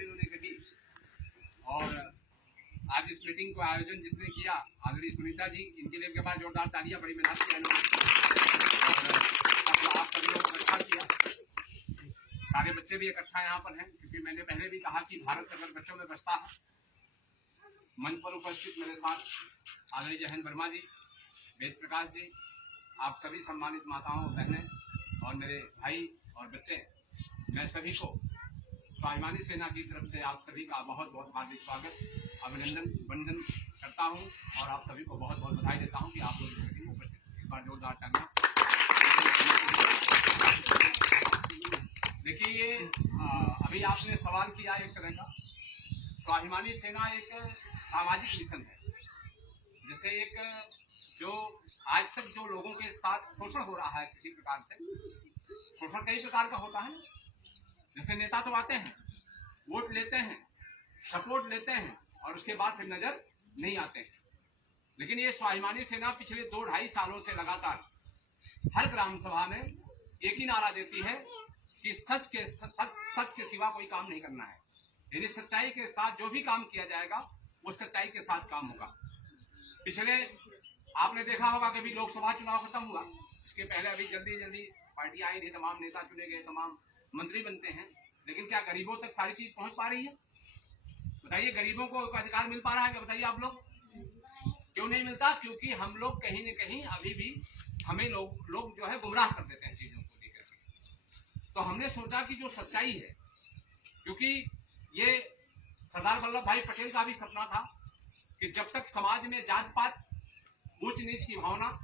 बातें उन्होंने कही। और आज इस मीटिंग का आयोजन जिसने किया, आदरणीय सुनीता जी, इनके लिए एक बार जोरदार तालियां, बड़ी मेहनत किया इन्होंने। और आप सब लोग इकट्ठा किया, सारे बच्चे भी इकट्ठा यहाँ पर हैं, क्योंकि मैंने पहले भी कहा कि भारत अगर बच्चों में बसता है। मंच पर उपस्थित मेरे साथ आदरणीय जयहिंद वर्मा जी, वेद प्रकाश जी, आप सभी सम्मानित माताओं, बहनें और मेरे भाई और बच्चे, मैं सभी को स्वाभिमानी सेना की तरफ से आप सभी का बहुत बहुत हार्दिक स्वागत, अभिनंदन, वंदन करता हूं और आप सभी को बहुत बहुत बधाई देता हूं कि आप लोग इस मीटिंग में उपस्थित हैं। एक बार जोरदार तालियां। देखिए, ये अभी आपने सवाल किया एक तरह का, स्वाभिमानी सेना एक सामाजिक मिशन है। जैसे एक जो आज तक जो लोगों के साथ शोषण हो रहा है किसी प्रकार से, शोषण कई प्रकार का होता है। जैसे नेता तो आते हैं, वोट लेते हैं, सपोर्ट लेते हैं और उसके बाद फिर नजर नहीं आते हैं। लेकिन ये स्वाभिमानी सेना पिछले 2-2.5 सालों से लगातार हर ग्राम सभा में एक ही नारा देती है कि सच के सिवा कोई काम नहीं करना है। यानी सच्चाई के साथ जो भी काम किया जाएगा वो सच्चाई के साथ काम होगा। पिछले आपने देखा होगा कि अभी लोकसभा चुनाव खत्म हुआ, इसके पहले अभी जल्दी जल्दी पार्टी आई थी, तमाम नेता चुने गए, तमाम मंत्री बनते हैं, लेकिन क्या गरीबों तक सारी चीज पहुंच पा रही है? बताइए, गरीबों को अधिकार मिल पा रहा है क्या? बताइए आप लोग, क्यों नहीं मिलता? क्योंकि हम लोग कहीं न कहीं अभी भी हमें लोग जो है गुमराह कर देते हैं चीजों को लेकर के। तो हमने सोचा कि जो सच्चाई है, क्योंकि ये सरदार वल्लभ भाई पटेल का भी सपना था कि जब तक समाज में जात पात, ऊंच नीच की भावना,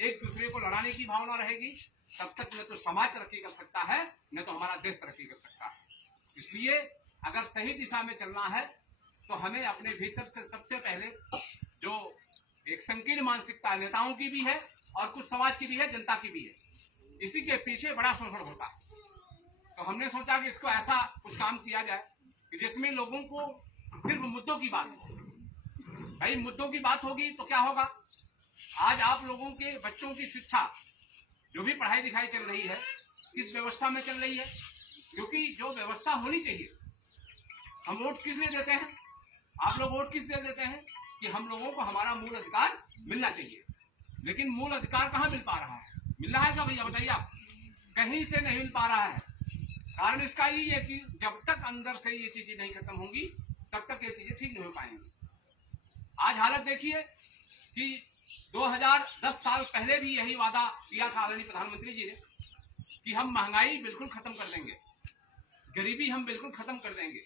एक दूसरे को लड़ाने की भावना रहेगी, तब तक न तो समाज तरक्की कर सकता है, न तो हमारा देश तरक्की कर सकता है। इसलिए अगर सही दिशा में चलना है तो हमें अपने भीतर से सबसे पहले जो एक संकीर्ण मानसिकता नेताओं की भी है और कुछ समाज की भी है, जनता की भी है, इसी के पीछे बड़ा शोषण होता है। तो हमने सोचा कि इसको ऐसा कुछ काम किया जाए कि जिसमें लोगों को सिर्फ मुद्दों की बात हो। भाई मुद्दों की बात होगी तो क्या होगा? आज आप लोगों के बच्चों की शिक्षा, जो भी पढ़ाई लिखाई चल रही है, किस व्यवस्था में चल रही है? क्योंकि जो व्यवस्था होनी चाहिए, हम वोट किस लिए देते हैं? आप लोग वोट किस लिए देते हैं? कि हम लोगों को हमारा मूल अधिकार मिलना चाहिए। लेकिन मूल अधिकार कहाँ मिल पा रहा है? मिल रहा है क्या भैया? बताइए आप। कहीं से नहीं मिल पा रहा है। कारण इसका यही है कि जब तक अंदर से ये चीजें नहीं खत्म होंगी, तब तक ये चीजें ठीक नहीं हो पाएंगी। आज हालत देखिए कि 2010 साल पहले भी यही वादा किया था आदरणीय प्रधानमंत्री जी ने कि हम महंगाई बिल्कुल खत्म कर देंगे, गरीबी हम बिल्कुल खत्म कर देंगे।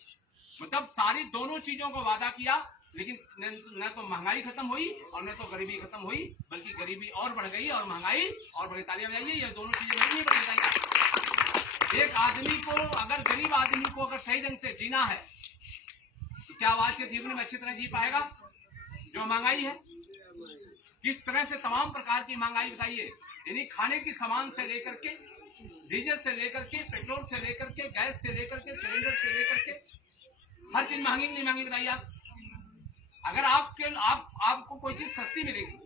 मतलब सारी दोनों चीजों को वादा किया, लेकिन न तो महंगाई खत्म हुई और न तो गरीबी खत्म हुई, बल्कि गरीबी और बढ़ गई और महंगाई और बढ़ी। तालियां बजाइए, ये दोनों चीजें नहीं बढ़ी। एक आदमी को, अगर गरीब आदमी को अगर सही ढंग से जीना है तो क्या आज के जीवन में अच्छी तरह जी पाएगा? जो महंगाई है, किस तरह से तमाम प्रकार की महंगाई बताइए। यानी खाने की सामान से लेकर के, डीजल से लेकर के, पेट्रोल से लेकर के, गैस से लेकर के, सिलेंडर से लेकर के, हर चीज महंगी नहीं महंगी बताइए आप। अगर आपको कोई चीज सस्ती मिलेगी,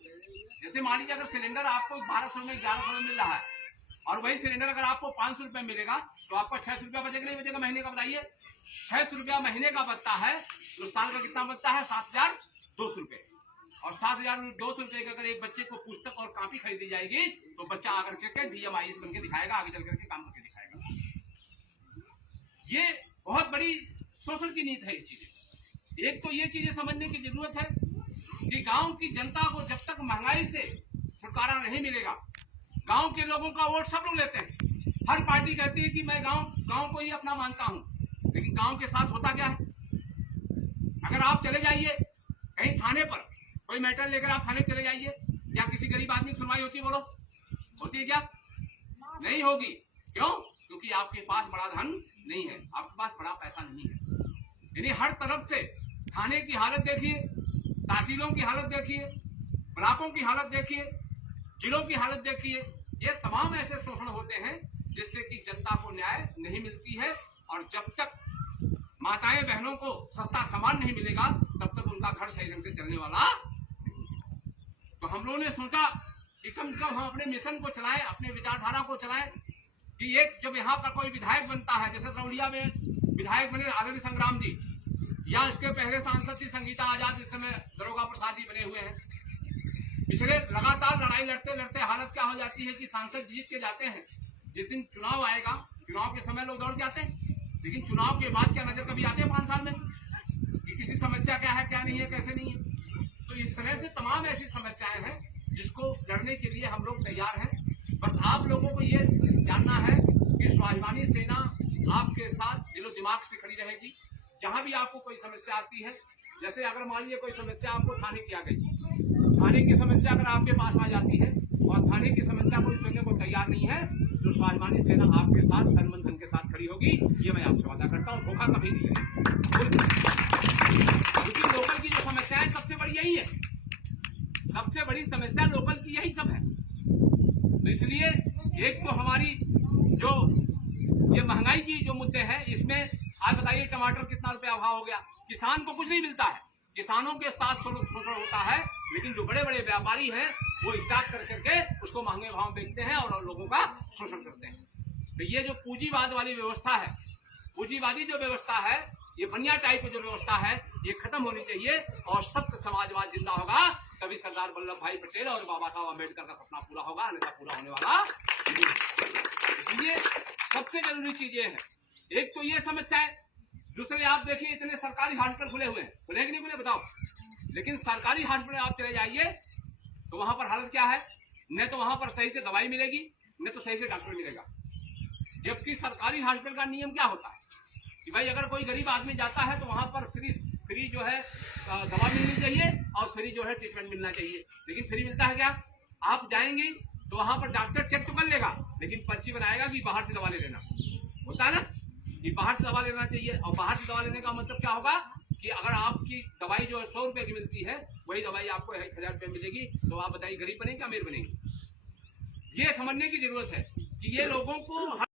जैसे मान लीजिए अगर सिलेंडर आपको 1200 में 1100 में मिल रहा है और वही सिलेंडर अगर आपको 500 रुपए मिलेगा, तो आपका 600 रुपया बचेगा नहीं बचेगा महीने का? बताइए। 600 रुपया महीने का बचता है तो साल का कितना बचता है? 7,200 रुपए। और 7,200 रुपए का अगर एक बच्चे को पुस्तक और कॉपी खरीदी जाएगी तो बच्चा आकर के DMIS बन के दिखाएगा, आगे चल करके काम करके दिखाएगा। ये बहुत बड़ी शोषण की नीति है। ये चीजें, एक तो ये चीजें समझने की जरूरत है कि गांव की जनता को जब तक महंगाई से छुटकारा नहीं मिलेगा, गांव के लोगों का वोट सब लोग लेते हैं। हर पार्टी कहती है कि मैं गांव को ही अपना मानता हूं, लेकिन गांव के साथ होता क्या है? अगर आप चले जाइए कहीं थाने पर, कोई मैटर लेकर आप थाने चले जाइए, क्या किसी गरीब आदमी की सुनवाई होती है? बोलो, होती है क्या? नहीं होगी। क्यों? क्योंकि आपके पास बड़ा धन नहीं है, आपके पास बड़ा पैसा नहीं है। यानी हर तरफ से थाने की हालत देखिए, तहसीलों की हालत देखिए, ब्लॉकों की हालत देखिए, जिलों की हालत देखिए। ये तमाम ऐसे शोषण होते हैं जिससे कि जनता को न्याय नहीं मिलती है। और जब तक माताएं बहनों को सस्ता सामान नहीं मिलेगा, तब तक उनका घर सही ढंग से चलने वाला नहीं है। तो हम लोगों ने सोचा कि कम से कम हम अपने मिशन को चलाएं, अपने विचारधारा को चलाएं कि एक जब यहाँ पर कोई विधायक बनता है, जैसे रौलिया में विधायक बने आदरणीय संग्राम जी, या इसके पहले सांसद थी संगीता आजाद, इस समय दरोगा प्रसाद जी बने हुए हैं। पिछले लगातार लड़ाई लड़ते लड़ते हालत क्या हो जाती है कि सांसद जीत के जाते हैं, जिस दिन चुनाव आएगा, चुनाव के समय लोग दौड़ जाते हैं, लेकिन चुनाव के बाद क्या नजर कभी आते हैं 5 साल में कि किसी समस्या क्या है, क्या नहीं है, कैसे नहीं है। तो इस तरह से तमाम ऐसी समस्याएं हैं जिसको लड़ने के लिए हम लोग तैयार हैं। बस आप लोगों को ये जानना है कि स्वाभिमानी सेना आपके साथ दिलो दिमाग से खड़ी रहेगी। जहां भी आपको कोई समस्या आती है, जैसे अगर मान लीजिए कोई समस्या आपको थाने की आ गई, थाने की समस्या अगर आपके पास आ जाती है और थाने की समस्या कोई सुनने को तैयार नहीं है, तो स्वाभिमानी सेना आपके साथ तन मन धन के साथ खड़ी होगी। ये मैं आपसे वादा करता हूँ, धोखा कभी नहीं करेगी। क्योंकि लोकल की जो समस्या है सबसे बड़ी यही है, सबसे बड़ी समस्या लोकल की यही सब है। तो इसलिए एक तो हमारी जो ये महंगाई की जो मुद्दे हैं, इसमें आज बताइए टमाटर कितना रुपया भाव हो गया, किसान को कुछ नहीं मिलता है, किसानों के साथ शोषण होता है, लेकिन जो बड़े बड़े व्यापारी हैं वो स्टॉक कर करके उसको महंगे भाव बेचते हैं और लोगों का शोषण करते हैं। तो ये जो पूंजीवाद वाली व्यवस्था है, पूंजीवादी जो व्यवस्था है, ये बनिया टाइप की जो व्यवस्था है, ये खत्म होनी चाहिए और सत्य समाजवाद जिंदा होगा, तभी सरदार वल्लभ भाई पटेल और बाबा साहब अम्बेडकर का सपना पूरा होगा, अन्यथा पूरा होने वाला नहीं। ये सबसे जरूरी चीज ये है। एक तो ये समस्या है, दूसरे आप देखिए इतने सरकारी हॉस्पिटल खुले हुए हैं, खुले कि नहीं खुले बताओ, लेकिन सरकारी हॉस्पिटल आप चले जाइए तो वहां पर हालत क्या है, न तो वहां पर सही से दवाई मिलेगी, न तो सही से डॉक्टर मिलेगा। जबकि सरकारी हॉस्पिटल का नियम क्या होता है कि भाई अगर कोई गरीब आदमी जाता है तो वहां पर फ्री जो है दवा मिलनी चाहिए और फ्री जो है ट्रीटमेंट मिलना चाहिए। लेकिन फ्री मिलता है क्या, आप जाएंगे तो वहां पर डॉक्टर चेक तो कर लेगा, लेकिन पर्ची बनाएगा कि बाहर से दवा ले लेना, होता है ना कि बाहर से दवा लेना चाहिए। और बाहर से दवा लेने का मतलब क्या होगा कि अगर आपकी दवाई जो है 100 रुपए की मिलती है, वही दवाई आपको 1000 रुपए मिलेगी, तो आप बताइए गरीब बनेंगे अमीर बनेंगे। ये समझने की जरूरत है कि ये लोगों को